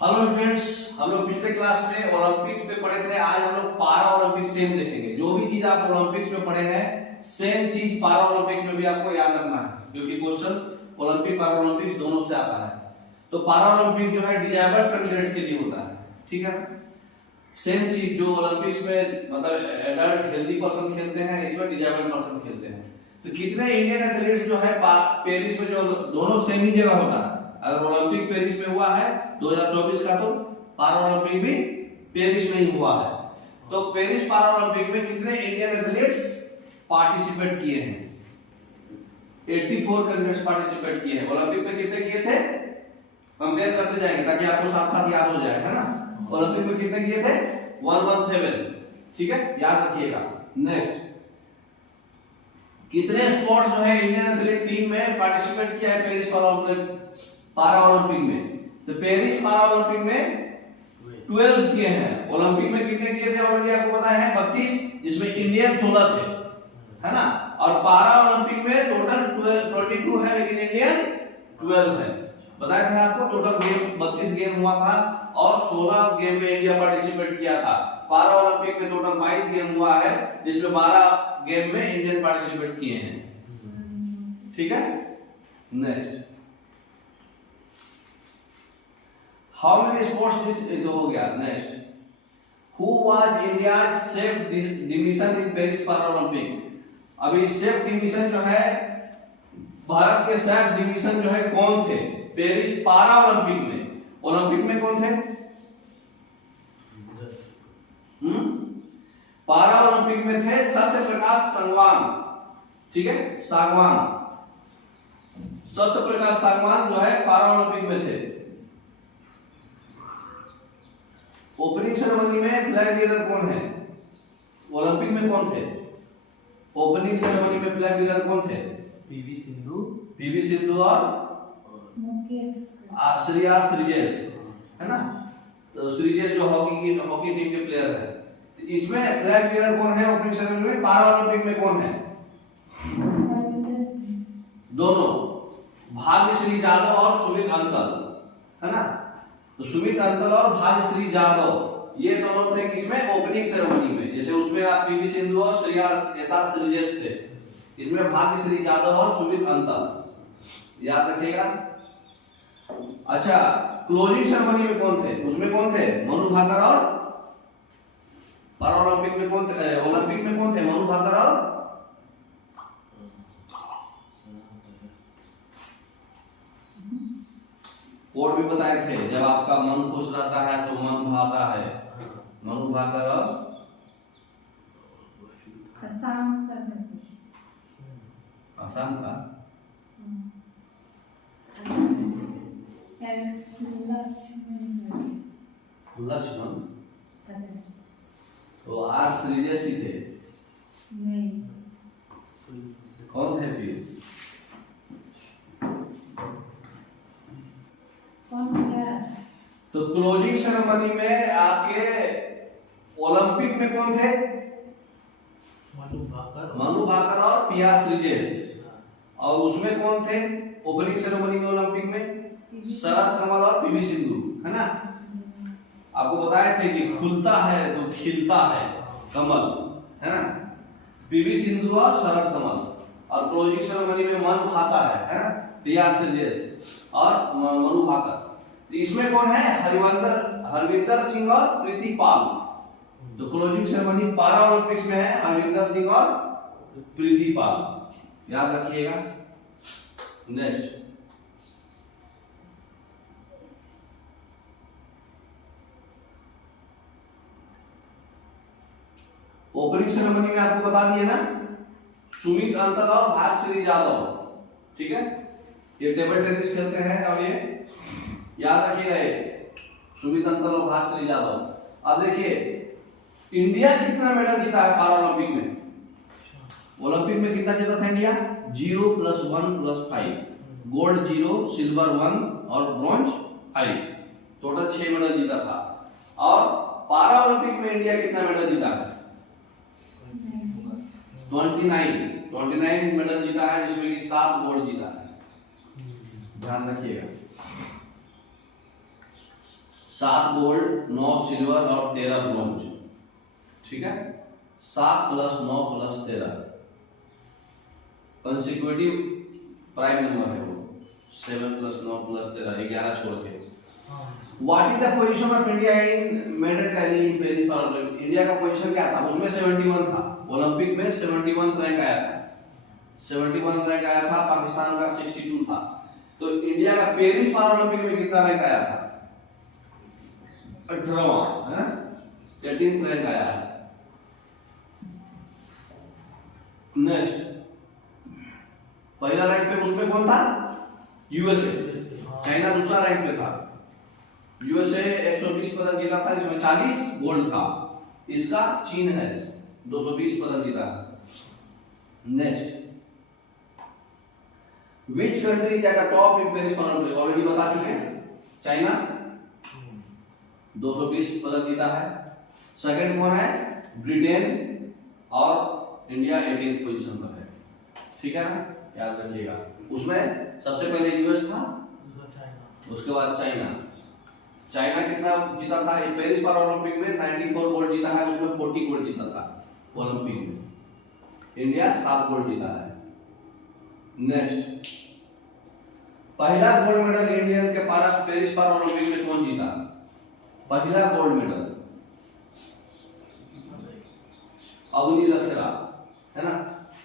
Hello students, हम लोग पिछले क्लास में ओलंपिक पे पढ़े थे। आज हम लोग पारा ओलंपिक सेम देखेंगे। जो भी चीज आप ओलंपिक्स में पढ़े हैं सेम चीज पारा ओलंपिक्स में भी आपको याद रखना है, क्योंकि क्वेश्चंस ओलंपिक पारा ओलंपिक्स दोनों से आता है। तो पारा ओलंपिक जो है डिजेबल्ड कैंडिडेट्स के लिए होता है, ठीक है ना। सेम चीज जो ओलंपिक्स में मतलब एडल्ट हेल्दी पर्सन खेलते हैं, इसमें डिजेबल्ड पर्सन खेलते हैं। तो कितने इंडियन एथलीट्स जो है पेरिस में, जो दोनों सेम ही जगह होता है। अगर ओलंपिक पेरिस में हुआ है 2024 का, तो पारा ओलंपिक भी पेरिस में ही हुआ है। तो पेरिस पारा ओलंपिक में कितने इंडियन एथलीट्स पार्टिसिपेट किए हैं? 84 कैंडिडेट्स पार्टिसिपेट किए हैं। ओलंपिक में कितने किए थे कंपेयर करते जाएंगे ताकि आपको साथ साथ याद हो जाए, है ना। ओलंपिक में कितने किए थे? 117, ठीक है, याद रखिएगा। नेक्स्ट, कितने स्पोर्ट्स जो है इंडियन एथलीट टीम में पार्टिसिपेट किया है पेरिस पारा ओलंपिक में? तो पेरिस पारा ओलंपिक में 12 किए हैं। ओलंपिक में कितने किए थे ऑलरेडी आपको पता है, 32, जिसमें इंडियन 16 थे, है ना। और पारा ओलंपिक में टोटल 22 है, लेकिन इंडियन 12 है। बताया था आपको, टोटल गेम 32 गेम हुआ था और 16 गेम में इंडिया पार्टिसिपेट किया था। पारा ओलंपिक में टोटल 22 गेम हुआ है, जिसमें 12 गेम में इंडियन पार्टिसिपेट किए हैं, ठीक है। नेक्स्ट, हाउ मेनी स्पोर्ट्स तो हो गया। Next, who was India's safe division in Paris पारा ओलंपिक? अभी सेफ डिवीजन जो है, भारत के सेफ डिवीजन जो है कौन थे पेरिस पारा ओलंपिक में? ओलंपिक में कौन थे? पारा ओलंपिक में थे सत्य प्रकाश सांगवान, ठीक है, सांगवान, सत्य प्रकाश सांगवान जो है पारा ओलंपिक में थे। ओपनिंग सेरेमनी में फ्लैग बीयर कौन है? ओलंपिक में कौन थे? ओपनिंग सेरेमनी में फ्लैग बीयर कौन थे? पीवी सिंधु और श्रेया श्रीजेश, है ना। तो श्रीजेश जो हॉकी टीम के प्लेयर है। इसमें फ्लैग बीयर कौन है ओपनिंग सेरेमनी में? पारा ओलंपिक में कौन है? दोनों, भाग्यश्री जादव और सुमित अंतल, है ना। तो सुमित अंतल और भाग्यश्री जादव ये दोनों थे किसमें? ओपनिंग सेरेमनी में। जैसे उसमें आप पीवी सिंधु और श्रेया श्रीजेश थे, इसमें भाग्यश्री जादव और सुमित अंतल, याद रखिएगा। अच्छा, क्लोजिंग सेरेमनी में कौन थे? उसमें कौन थे? मनु भाकर। और पारा ओलंपिक में कौन थे? ओलंपिक में कौन थे? मनु भाकर और कोड भी बताए थे। जब आपका मन खुश रहता है तो मन भाता है। मनु भाकर और आसाम का लक्ष्मण, तो आर श्रीजेश ही थे। नहीं, कौन थे फिर? तो क्लोजिंग सेरेमनी में आपके ओलंपिक में कौन थे? मनु भाकर और पिया श्रीजेश। और उसमें कौन थे ओपनिंग सेरेमनी में ओलंपिक में? शरद कमल और पीवी सिंधु, है ना। आपको बताए थे कि खुलता है तो खिलता है कमल, है ना। पीवी सिंधु और शरद कमल। और क्लोजिंग सेरेमनी में मन भाता है ना, पिया श्रीजेश और मनु भाकर। इसमें कौन है? हरविंदर सिंह और प्रीति पाल। तो क्लोजिंग सेरेमनी पारा ओलंपिक्स में है हरविंदर सिंह और प्रीति पाल, याद रखिएगा। नेक्स्ट, ओपनिंग सेरेमनी में आपको बता दिए ना, सुमित अंतल और भाग्यश्री जादव, ठीक है। ये टेबल टेनिस खेलते हैं और ये याद रखिएगा, ये सुमित अंतल और भाग्यश्री जादव। अब देखिए इंडिया कितना मेडल जीता है पारा ओलंपिक में? ओलंपिक में कितना जीता था इंडिया? 0 + 1 + 5, गोल्ड 0, सिल्वर 1 और ब्रॉन्ज 5, टोटल 6 मेडल जीता था। और पारा ओलंपिक में इंडिया कितना मेडल जीता है? 29 मेडल जीता है, जिसमें कि 7 गोल्ड जीता है, ध्यान रखिएगा। 7 गोल्ड 9 सिल्वर और 13 ब्रॉन्ज, ठीक है। 7 + 9 + 13 कंसेक्यूटिव प्राइम नंबर है वो। 7 + 9 + 13 11 छोड़ के। What is the position of India in medal tally in Paris Olympic? India का पोजीशन क्या था उसमें? 71 था। ओलंपिक में 71 रैंक आया था। 71 रैंक आया था। पाकिस्तान का 62 था। तो इंडिया का पेरिस ओलंपिक में कितना रैंक आया था? 18वां है, 18th रैंक आया है। नेक्स्ट, पहला रैंक पे उसमें कौन था? यूएसए। चाइना दूसरा रैंक पे था। यूएसए 120 पदक जीता था, जिसमें 40 गोल्ड था। इसका चीन है 220 पदक जीता है। Next, which country is at the top in Paris Olympic? Already बता चुके हैं, चाइना 220 पदक जीता है। सेकंड कौन है? ब्रिटेन। और इंडिया 18th पोजीशन पर है, ठीक है ना, याद रखिएगा। उसमें सबसे पहले यूएस था, उसके बाद चाइना। चाइना कितना जीता था पेरिस ओलंपिक में? 94 गोल्ड जीता है, उसमें 40 गोल्ड जीता था ओलंपिक में। इंडिया 7 गोल्ड जीता है। नेक्स्ट, पहला गोल्ड मेडल इंडियन के पेरिस ओलंपिक में कौन जीता? पहला गोल्ड मेडल अवनी लखेरा, है ना।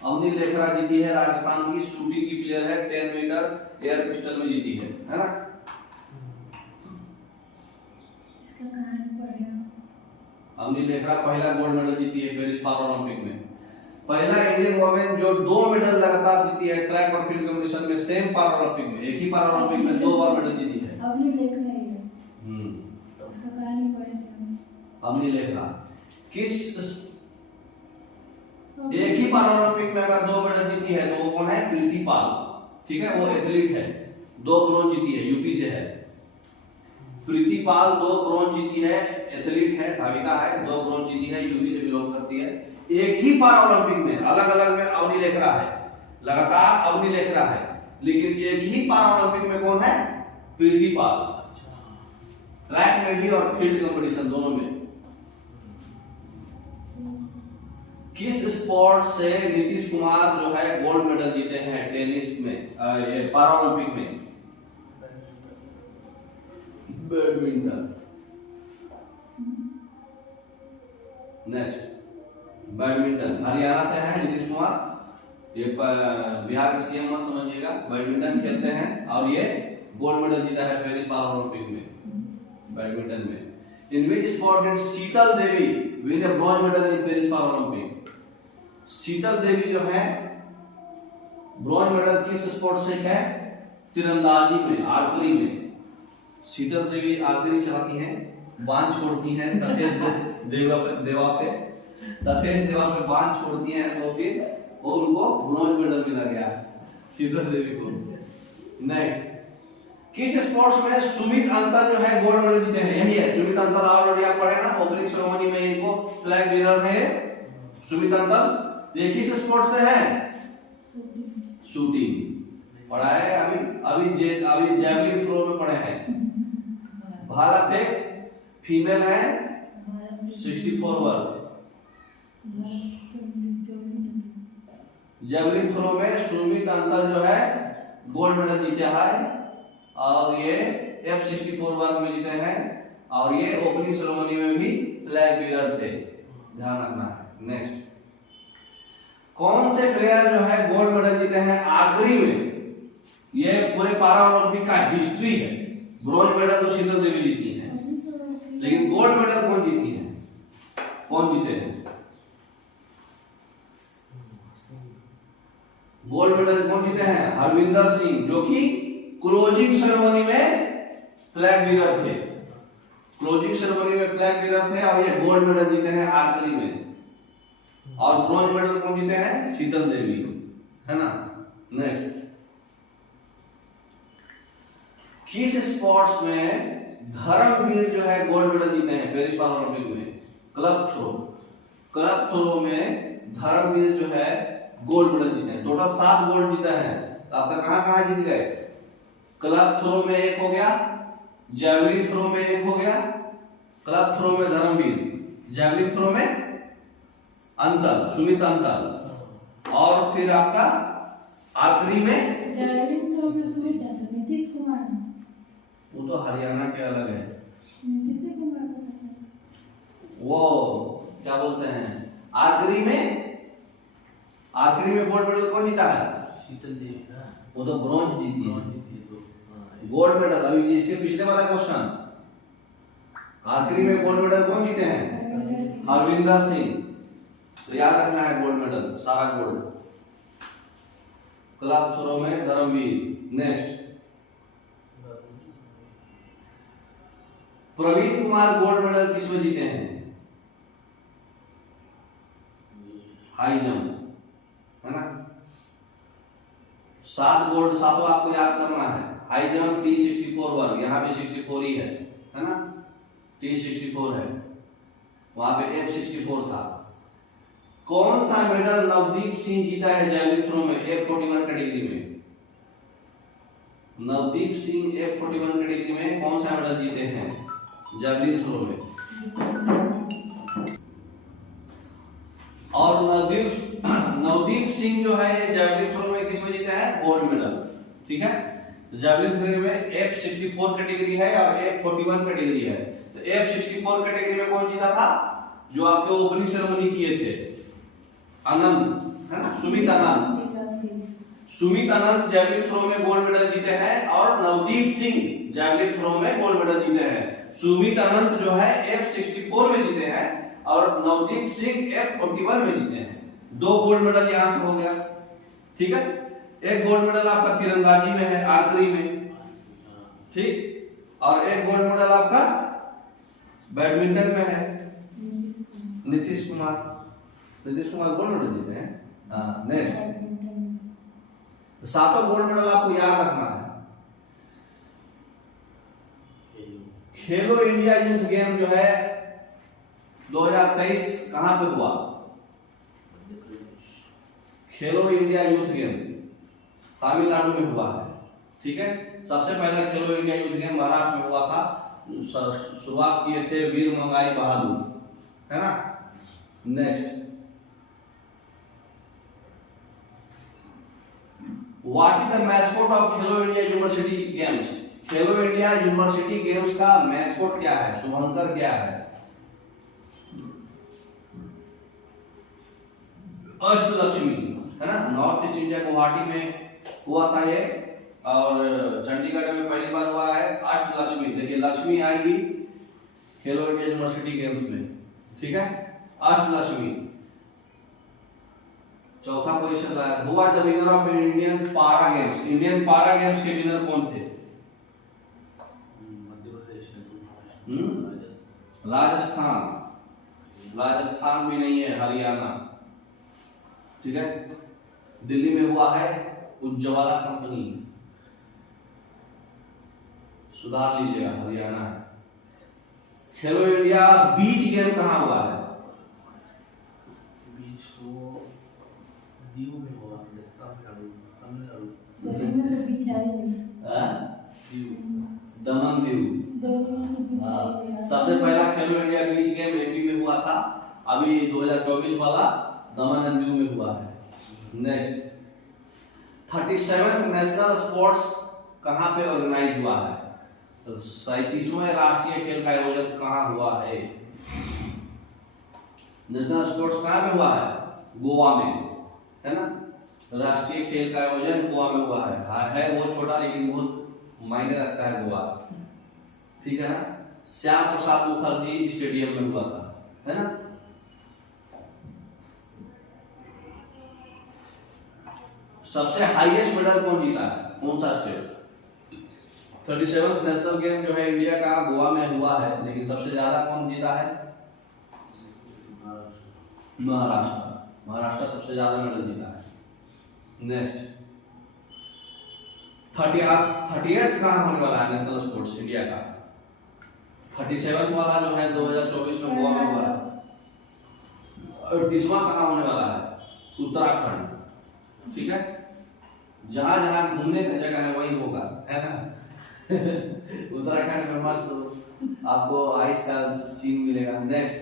अवनी लखेरा जीती है, राजस्थान की शूटिंग की प्लेयर है, 10 मीटर एयर पिस्टल में जीती है ना। इसका कहानी पढ़ेगा। अवनी लखेरा पहला गोल्ड मेडल जीती है पेरिस ओलंपिक में। पहला इंडियन वुमेन जो 2 मेडल लगातार जीती है ट्रैक और फील्ड कंपटीशन में, सेम ओलंपिक में, एक ही ओलंपिक में 2 बार मेडल जीती है। अवनी लखेरा है। इसका कहानी पढ़ेगा। अवनी लखेरा किस एक ही ओलंपिक में अगर 2 मेडल जीती है तो वो कौन है? प्रीति पाल, ठीक है, वो एथलीट है। 2 ब्रॉन्ज जीती है, यूपी से है। प्रीति पाल 2 ब्रॉन्ज जीती है, एथलीट है, धाविका है, 2 ब्रॉन्ज जीती है, यूपी से बिलोंग करती है। एक ही ओलंपिक में, अलग अलग में अवनी लखेरा है, लगातार अवनी लखेरा है, लेकिन एक ही ओलंपिक में कौन है? प्रीति पाल। ट्रैक में भी और फील्ड कंपटीशन दोनों में। किस स्पोर्ट से नीतीश कुमार जो है गोल्ड मेडल जीते हैं टेनिस में, ये पैरालंपिक में? बैडमिंटन। Next, badminton. हरियाणा से है नीतीश कुमार, ये बिहार के सीएम मत समझिएगा। बैडमिंटन खेलते हैं और ये गोल्ड मेडल जीता है पेरिस ओलंपिक में बैडमिंटन में। In which sport did Sheetal Devi win a bronze medal in Paris Olympic? Sheetal Devi जो है ब्रॉन्ज मेडल किस स्पोर्ट से है? तीरंदाजी में, आर्चरी में। शीतल देवी आर्चरी चलाती हैं, बाण छोड़ती हैं तथेश देवा पे तथेश देवा पे बाण छोड़ती हैं, तो फिर वो उनको ब्रॉन्ज मेडल मिला गया शीतल देवी को। नेक्स्ट, किस स्पोर्ट्स में सुमित अंतल जो है गोल्ड मेडल जीते हैं? यही है सुमित अंतल, ऑलरेडी आप पढ़े ना, ओपनिंग सेरेमनी में इनको फ्लैग बीनर है सुमित अंतल। ये किस स्पोर्ट से है? शूटिंग पढ़ा है अभी जैवलिन थ्रो में पढ़े हैं। भाला फेंक फीमेल है 64 वर्ग। जैवलिन थ्रो में सुमित अंतल जो है गोल्ड मेडल जीता है, और ये F64 वर्ग में जीते हैं, और ये ओपनिंग सेरेमनी में भी फ्लैग बीनर थे, ध्यान रखना है। नेक्स्ट, कौन से प्लेयर जो है गोल्ड मेडल जीते हैं आर्चरी में? ये पूरे पैरालंपिक का हिस्ट्री है। ब्रॉन्ज मेडल तो शीतल देवी जीती हैं, लेकिन गोल्ड मेडल कौन जीती है? कौन जीते हैं गोल्ड मेडल? कौन जीते हैं? हरविंदर सिंह, जो कि क्लोजिंग सेरेमनी में फ्लैग बीनर थे। क्लोजिंग सेरेमनी में फ्लैग बीनर थे, और ये गोल्ड मेडल जीते हैं आर्चरी में। और ब्रॉन्ज मेडल कौन जीते हैं? शीतल देवी, है ना। नेक्स्ट, किस स्पोर्ट्स में धर्मवीर जो है गोल्ड मेडल जीते हैं पेरिस ओलंपिक में? Club throw. क्लब थ्रो में धर्मवीर जो है गोल्ड मेडल जीते हैं। टोटल 7 गोल्ड जीता है। तो आपका कहां जीत गए? क्लब थ्रो में 1 हो गया, जैवलिन थ्रो में एक हो गया, क्लब थ्रो में धर्मवीर, जैवलिन थ्रो में अंतल, सुमित अंतल, और फिर आपका आर्चरी में जैवलिन थ्रो में सुमित अंतल, नीतीश कुमार। वो तो हरियाणा के अलग है, नीतीश कुमार वो क्या बोलते हैं, आर्चरी में गोल्ड मेडल कौन जीता है? शीतल देवी ना, वो तो ब्रॉन्ज जीती है। तो गोल्ड मेडल अभी इसके पिछले वाला क्वेश्चन, आर्चरी में गोल्ड मेडल कौन जीते हैं? हरविंदर सिंह। तो याद रखना है गोल्ड मेडल सारा गोल्ड। क्लब थ्रो में Dharamvir. Next Praveen Kumar gold medal किसमें जीते हैं? हाई जंप, है ना। 7 गोल्ड, सातों आपको याद करना है। हाई जंप T64 वर्ग, यहाँ पे 64 ही है ना, T64 है, वहां पे F64 था। कौन सा मेडल नवदीप सिंह जीता है जैवलिन थ्रो में F41 कैटेगरी में? नवदीप सिंह F41 कैटेगरी में कौन सा मेडल जीते हैं जैवलिन थ्रो में? और नवदीप सिंह जो है ये जैवलिन थ्रो में किसमें जीते हैं? Gold medal. ठीक है, तो जैवलिन थ्रो में F64 कैटेगरी है और F41 कैटेगरी है। तो F64 कैटेगरी में कौन जीता था? जो आपके ओपनिंग सेरेमनी किए थे, अनंत, है ना, सुमित अनंत जैवलिन थ्रो में गोल्ड मेडल जीते हैं और नवदीप सिंह जैवलिन थ्रो में गोल्ड मेडल जीते हैं। सुमित अनंत जो है F64 में जीते हैं और नवदीप सिंह F41 में जीते हैं। 2 गोल्ड मेडल यहां से हो गया। ठीक है, एक गोल्ड मेडल आपका तीरंदाजी में है, आर्चरी में, ठीक, और एक गोल्ड मेडल आपका बैडमिंटन में है, नीतीश कुमार गोल्ड मेडल जीते हैं। नेक्स्ट, सातों गोल्ड मेडल आपको याद रखना है। खेलो इंडिया यूथ गेम जो है 2023 कहां पे हुआ? खेलो इंडिया यूथ गेम तमिलनाडु में हुआ है। ठीक है, सबसे पहला खेलो इंडिया यूथ गेम महाराष्ट्र में हुआ था। शुरुआत किए थे वीर मंगाई बहादुर, है ना। Next, what is the mascot of Khelo India university games? Khelo India university games का मैस्कॉट क्या है, शुभंकर क्या है? अष्टलक्ष्मी, है ना। नॉर्थ ईस्ट इंडिया गुवाहाटी में हुआ था ये, और चंडीगढ़ में पहली बार हुआ है। अष्टलक्ष्मी, देखिए लक्ष्मी आएगी खेलो इंडिया यूनिवर्सिटी गेम्स में। ठीक है, अष्टलक्ष्मी। चौथा पोजीशन लाया। Who are the winner of Indian Para Games? Indian Para Games के विनर कौन थे? राजस्थान भी नहीं है, हरियाणा। ठीक है, दिल्ली में हुआ है, उज्ज्वला कंपनी, सुधार लीजिएगा, हरियाणा है। खेलो इंडिया बीच गेम कहां हुआ है? बीच तो दीव में हुआ, तमिलनाडु। दमन दीव। सबसे पहला खेलो इंडिया बीच गेम एमपी में हुआ था, अभी 2024 वाला दमन एंड दीव में हुआ है। नेक्स्ट, 37वां नेशनल स्पोर्ट्स कहां पे ऑर्गेनाइज हुआ है? तो 37वां राष्ट्रीय खेल का आयोजन कहां हुआ है? नेशनल स्पोर्ट्स कहां पे हुआ है? गोवा में, है ना। राष्ट्रीय खेल का आयोजन गोवा में हुआ है वो छोटा लेकिन बहुत मायने रखता है गोवा। ठीक है ना, श्याम प्रसाद मुखर्जी स्टेडियम में हुआ था, है ना। सबसे हाईएस्ट मेडल कौन जीता है, कौन सा स्टेट? 37वां नेशनल गेम जो है इंडिया का गोवा में हुआ है, लेकिन सबसे ज्यादा कौन जीता है? महाराष्ट्र सबसे ज्यादा मेडल जीता है। नेक्स्ट, 38th कहां होने वाला है नेशनल स्पोर्ट्स इंडिया का? 37वां वाला जो है 2024 में गोवा में हुआ है। 38वां कहां होने वाला है? उत्तराखंड। ठीक है, जहां जहां घूमने का जगह है वही होगा, है ना। उत्तराखंड में मस्त आपको आइस का सीन मिलेगा। नेक्स्ट,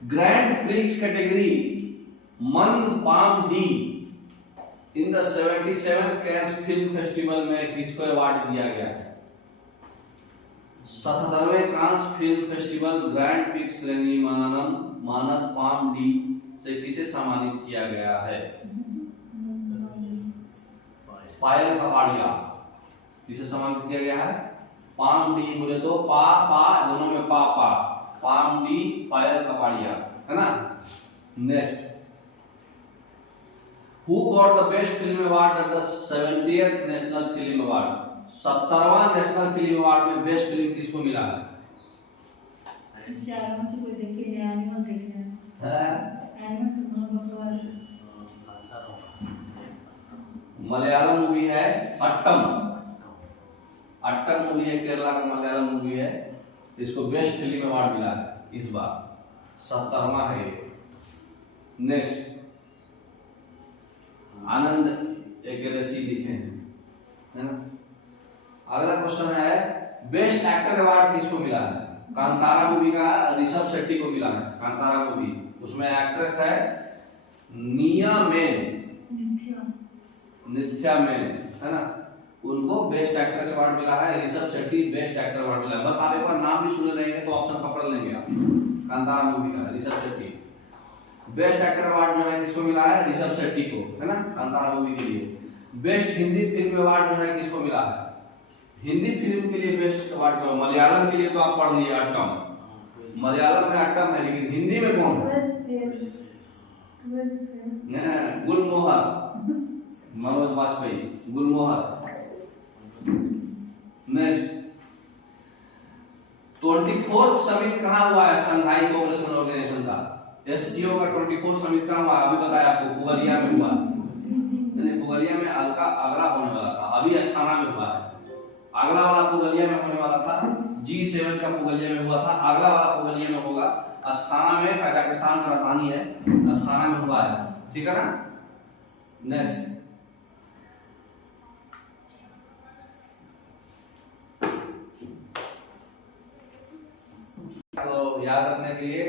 ग्रैंड प्रिक्स कैटेगरी मन पाम डी in the 77th Cannes film festival में किसको अवार्ड दिया गया है? 77वें Cannes film festival grand prix श्रेणी मानद पाम डी से किसे सम्मानित किया गया है? पायल कपाड़िया। किसे सम्मानित किया गया है? पाम डी बोले तो पा पा दोनों में पा पा, पाम डी पायल कपाड़िया, है ना। Next, who got the best film award at the 70th national film award? 70वां नेशनल फिल्म अवार्ड में बेस्ट फिल्म किसको मिला है? चारों में से कोई देखे नहीं, एनिमल देखे हैं। एनिमल तो बहुत बकवास है। मलयालम मूवी है अट्टम। अट्टम मूवी है, केरला का मलयालम मूवी है, इसको बेस्ट फिल्म अवार्ड मिला है इस बार, 70वां है ये। नेक्स्ट, आनंद एकेदशी लिखे हैं, है ना। अगला क्वेश्चन है, बेस्ट एक्टर अवार्ड किसको मिला है? कांतारा मूवी का ऋषभ शेट्टी को मिला है। कांतारा मूवी, उसमें एक्ट्रेस है निया मेन, नित्या मेन, है ना। उनको बेस्ट एक्ट्रेस अवार्ड मिला है। Rishabh Shetty best actor award मिला है। बस आप एक बार नाम भी सुने रहेंगे तो ऑप्शन पकड़ लेंगे आप। कांतारा मूवी का Rishabh Shetty best actor award जो है किसको मिला है? ऋषभ शेट्टी को, है ना, कांतारा मूवी के लिए। बेस्ट हिंदी फिल्म अवार्ड जो है किसको मिला है? हिंदी फिल्म के लिए बेस्ट अवार्ड क्यों? मलयालम के लिए तो आप पढ़ लिए अट्टम, मलयालम में अट्टम है, लेकिन हिंदी में कौन है? गुलमोहर, मनोज वाजपेयी, गुलमोहर। नेक्स्ट, 24th समिट कहाँ हुआ है? शंघाई कोऑपरेशन ऑर्गेनाइजेशन का, एससीओ का 24th समिट कहाँ हुआ? अभी बताया आपको, पुगलिया में हुआ। पुगलिया में अगला होने वाला था, अभी अस्थाना में हुआ है। अगला वाला पुगलिया में होने वाला था, G7 का पुगलिया में हुआ था, अगला वाला पुगलिया में होगा। अस्थाना में कजाकिस्तान का राजधानी है, अस्थाना में हुआ है, ठीक है ना। नेक्स्ट, तो याद रखने के लिए